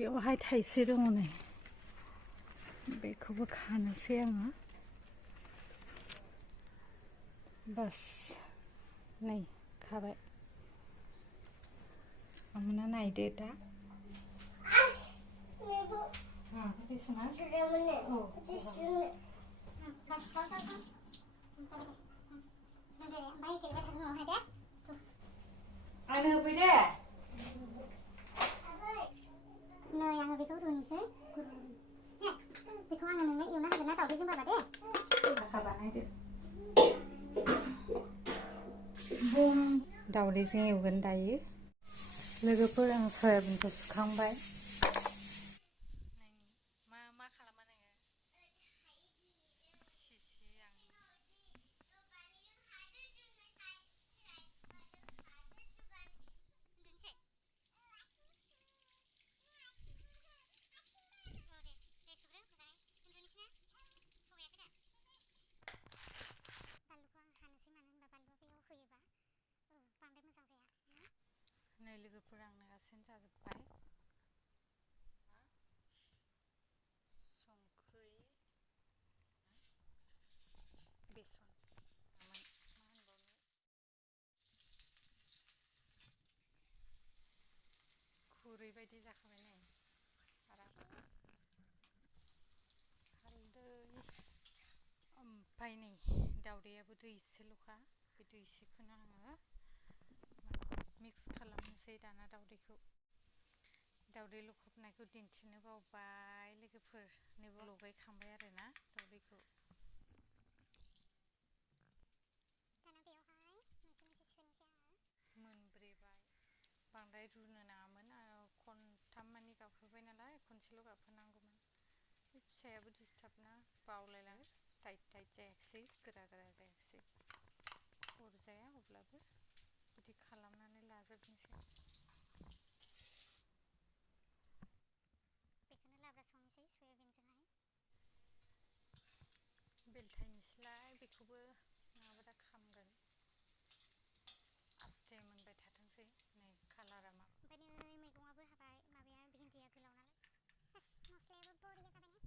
बेयावहाय थाइसे दङ नै बेखौबो खानोसै आङो बास नै खाबाय आमोना नायदो दा आंनो होफै दे नै आङो बेखौ रुनोसै बेखौ आङो नोंनो एवना होगोन ना दावदैजों बाबा दे बानायदो बुम दावदैजों एवगोन दायो लोगोफोर आं सयाबिनखौ सुखांबाय मा खालामा नोङो नै लोगोफोर आंनो गासिन जाजोब्बाय संख्रि बेसन खुरै बायदि जाखाबाय नै आराम हालदै ओमफ्राय नै दावदैयाबो दै एसेल'खा बे दै एसेखौनो आङो मिक्स खालामनोसै दाना दावदै लखबनायखौ दिन्थिनो बावबाय लोगोफोर नैबो लगायखांबाय आरोना दावदैखौ मोनब्रेबाय बांद्राय रुनो नाङामोन खनथाम मानि गाबहोबाय नालाय खनसेल' गाबहोनांगौमोन बे फिसायाबो दिसटार्बना बावलायलाङो टाइट जायाखिसै गोरा जायाखिसै अरजाया अब्लाबो बिदि खालामनानै लाजोबनोसै बेखौनो लाब्रा संनोसै सयाबिनजोंहाय बेलथायनोसैलाय बेखौबो नङाबा दा खामगोन आस्थे मोनबाय थाथोंसै नै कालारा मा ओमफ्राय नै मैगङाबो हाबाय माबाया भिन्दिया गोलाव नालाय मस्लायाबो बरिया जाबाय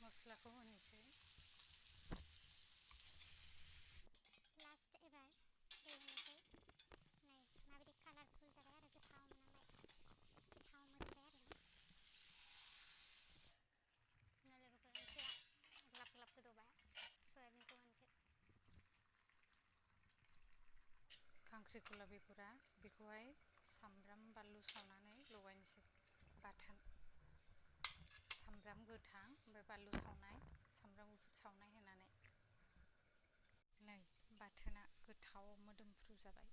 मस्लाखौ होनोसै लास्ट एबार दै होनोसै नै माबायदि कालारफुल जाबाय आरो गोथाव मोनालाय गोथाव मोनबाय आरो ना लोगोफोर मोनसे ग्लाब ग्लाब गोदौबाय सयाबिनखौ होनोसै खांख्रिखला बेगरा बेखौहाय सामब्राम बानलु सावनानै लगायनोसै बाथोन सामब्राम गोथां ओमफ्राय बानलु सावनाय सामब्राम गुफुर सावनाय होनानै नै बाथोना गोथाव मोदोमफ्रु जाबाय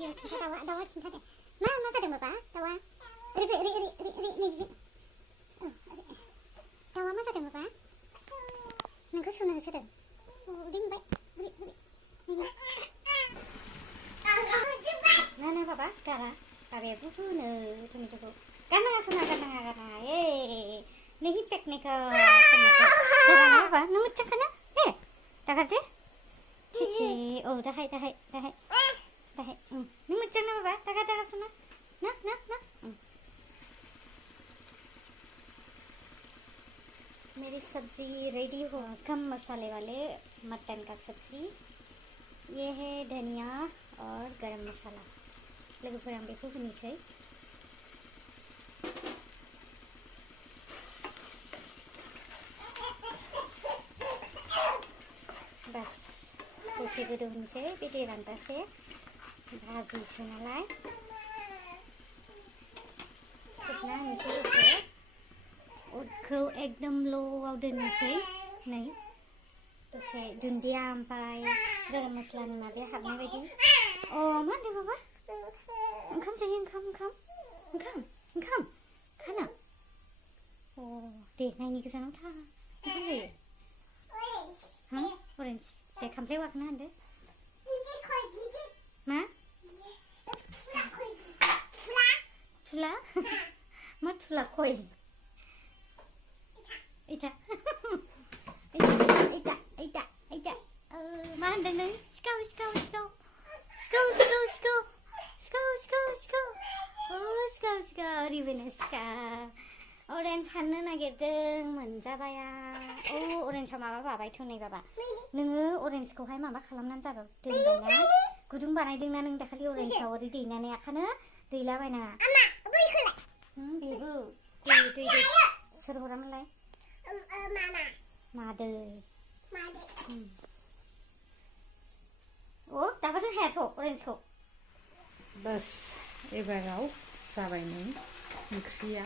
भिडिअ खिन्था दाउआ खिन्था दे मा जादों बाबा दाउआ ओरै नैबिजों दाउआ मा जादों बाबा नोंखौ सौनो होसोदों उदै मोनबाय Mana papa? Kara. Pabe buku ne tuni tuku. Kana suna kana. Nahi teknik tomato. Kana apa? Numut kana? Takar de? Cici. Oh, dahai. Numut kana papa? Takar suna. Na. मेरी सब्जी रेडी हो कम मसाले वाले मटन का सब्जी ये है धनिया और गरम मसाला लोगोफोर आं बेखौ होनोसै बस दसे गोदौ होनोसै बे दै रानबासो भाजिसो नालाय खोबना होनोसै दसे अरखौ एकदम ल'आव दोननोसै नै दसे दुन्दिया ओमफ्राय गरम मस्लानि माबाया हाबनाय बायदि मा होनदों बाबा ओंखाम जायो ओंखाम खाना दे नायनि गोजानाव था ओंखाम जायो अरेन्ज दे खामफ्लाय वाखना होनदो मा थुला मा थुला खय Ita. मा होनदों नों सिखाव ओरैबायनो सिखा अरेन्ज हाननो नागिरदों मोनजाबाया अरेन्जआ माबा बाबायथ' नै बाबा नोङो अरेन्जखौहाय माबा खालामनानै जाबाय दोनबायना गुदुं बानायदोंना नों दाखालि अरेन्जआव ओरै दैनानै आखानो दैलाबायनाङा बेबो दै सोर हरामोनलाय Mother. दाबो जों हायाथ' अरेन्जखौ बस एबाराव जाबाय नै ओंख्रिया